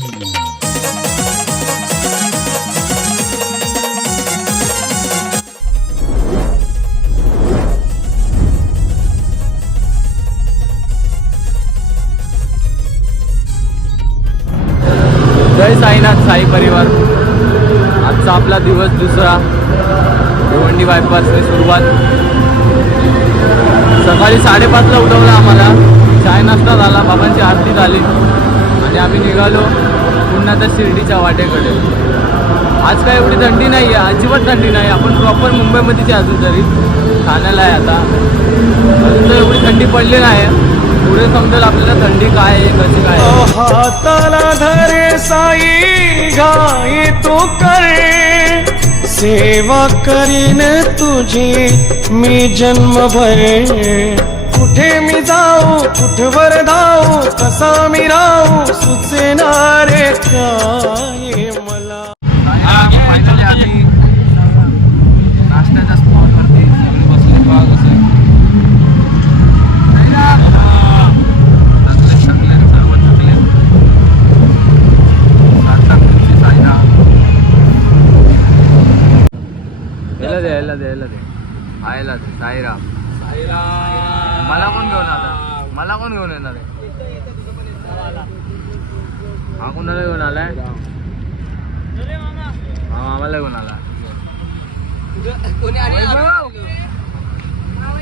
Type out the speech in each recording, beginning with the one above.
जय साईनाथ साई परिवार. आजचा आपला दिवस दुसरा. भिवंडी बायपासने सुरुवात. सकाळी 5:30ला उठवलं आम्हाला. चाय नाश्ता झाला, बाबांची आरती झाली आणि आम्ही निघालो पुन्हा त्या शिर्डीच्या वाटेकडे. आज काय एवढी थंडी नाही आहे, अजिबात थंडी नाही. आपण प्रॉपर मुंबईमध्येच अजून तरी ठाण्याला आहे आता. अजून तर एवढी थंडी पडली नाही. पुढे समजेल आपल्याला थंडी काय आहे, कशी काय आहे. हाताला धरे साई घाई तू करे, सेवा करीन तुझी मी जन्मभर. कुठे मी जाऊ कुठवर धावू, कसा मी राहू सुचेनारे काय मला. फायनली आधी नाश्त्याच्या स्पॉटवरती सगळे बसले. बघा कसं थकले सर्व थकले. यायला दे आयला दे. साईराम. मला कोण घेऊन आला? मला कोण घेऊन येणार आहे? हा कोणाला घेऊन आलाय? हा मामाला घेऊन आला.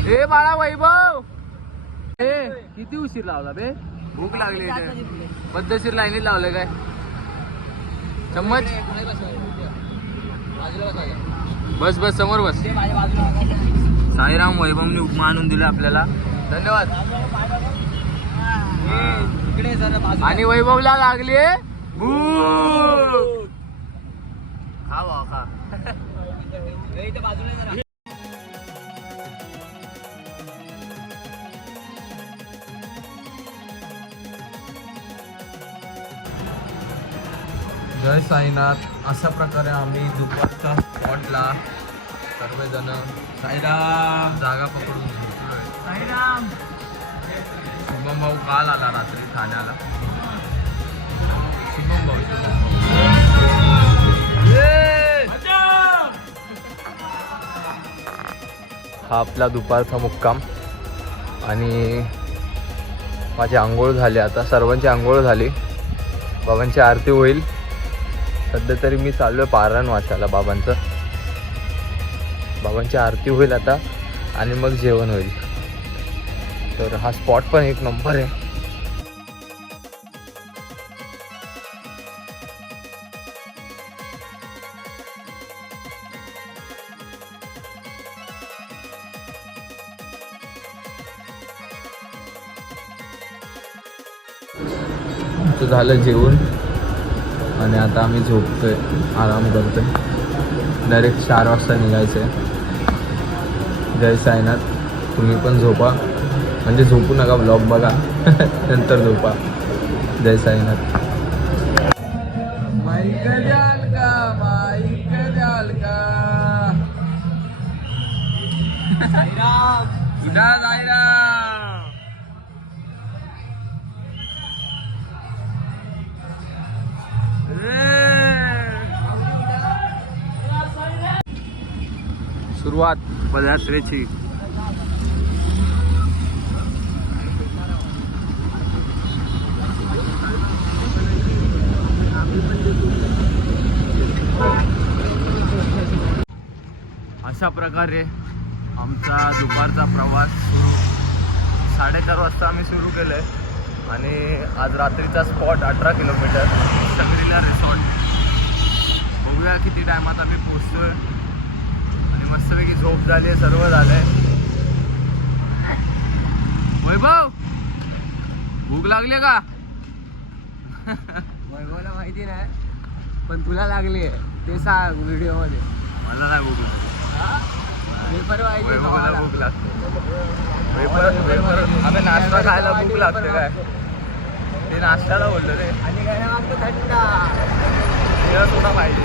ए बाळा वैभव, ए किती उशीर लावला बे? भूक लागली इथे. पद्धतशीर लाईनीत लावले काय? चम्मच बस बस समोर बस. साईराम वैभवने उपमा आणून दिला आपल्याला, धन्यवाद. आणि वैभवला लागली भूक. खा वा खा. जय साईनाथ. अशा प्रकारे आम्ही दुपारच्या स्पॉटला सर्वजण साईराम जागा पकडून झोपलोय. साईराम. शुभम भाऊ काल आला रात्री ठाण्याला. शुभम भाऊ हा आपला दुपारचा मुक्काम. आणि माझी आंघोळ झाली आता. सर्वांची आंघोळ झाली. बाबांची आरती होईल. सध्या तरी मी चाललो आहे पारायण वाचायला बाबांचं. बाबांची आरती होईल आता आणि मग जेवण होईल. तर हा स्पॉट पण एक नंबर आहे. झालं जेवण आणि आता आम्ही झोपतोय, आराम करतोय. डायरेक्ट 4 वाजता निघायचं आहे. जय साईनाथ. तुम्ही पण झोपा, म्हणजे झोपू नका, ब्लॉग बघा नंतर झोपा. जय साईनाथ. माईक द्याल का, माईक द्याल का. साईराम कुठं साईराम. सुरुवात पदयात्रेची. अशा प्रकारे आमचा दुपारचा प्रवास सुरू. 4:30 वाजता आम्ही सुरू केलं आहे आणि आज रात्रीचा स्पॉट 18 किलोमीटर शंग्रीला रिसॉर्ट. बघूया किती टायमात आम्ही पोचतोय. आणि मस्तपैकी झोप झाली आहे, सर्व झालं आहे. वैभव भूक लागली का? वैभवला माहिती नाही पण तुला लागली आहे ते सांग व्हिडिओमध्ये. मला नाही भूक लागली. वैभवला भूक लागते. आम्ही नाश्ता खायला भूक लागते काय? ते नाश्त्याला बोललो रे. आणि काय मागतो थंडा. तिरा सोडा पाहिजे.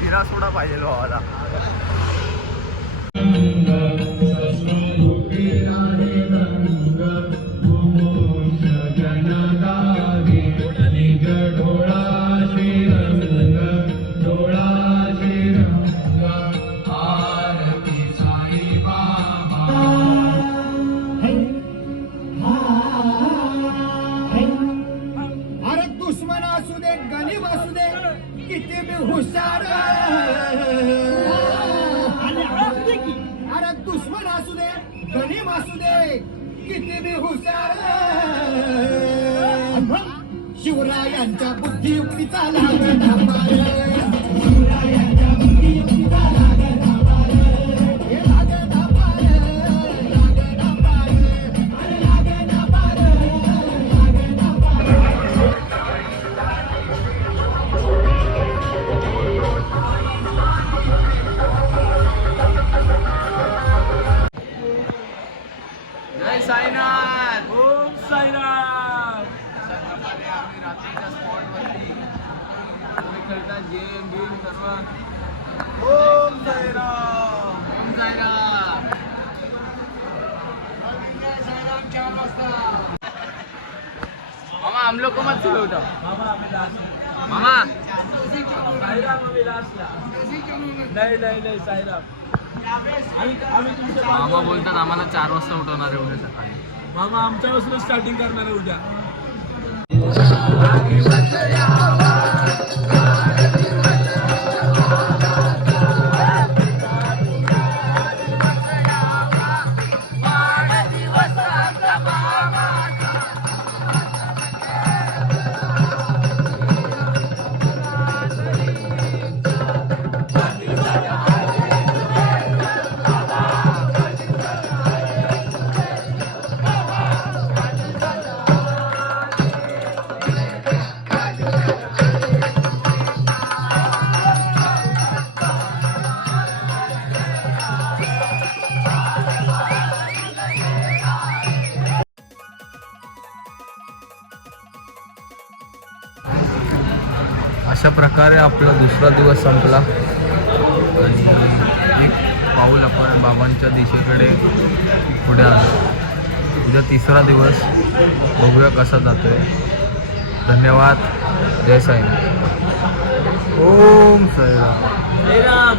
तिरा सोडा पाहिजे भावाला. हुशार आणि असू की अरे दुश्मन असू दे गणिम असू दे किती बी हुशार शिवरायांच्या बुद्धियुक्तीचा लागला पार शिवरायांच्या बुद्धियुक्तीचा लागला पार हे लागला पार लागला पार अरे लागला पार लागला पार जय साईनाथ. ओम साईनाथ. अशा प्रकारे आम्ही रात्रीच्या स्पॉटवरती तुम्ही खेळतात गेम बिम सर्व. ओम साईराम. ओम साईराम. मामा हम लोग को मत चिल्लाओ. मामा मामा बोलतात आम्हाला 4 वाजता उठवणार आहे उद्या सकाळी. मामा आमच्यापासून स्टार्टिंग करणार आहे उद्या. अशा प्रकारे आपला दुसरा दिवस संपला आणि एक पाऊल आपण बाबांच्या दिशेकडे पुढे आलो. उद्या तिसरा दिवस बघूया कसा जातोय. धन्यवाद. जय साईनाथ. ओम साईराम. जय राम.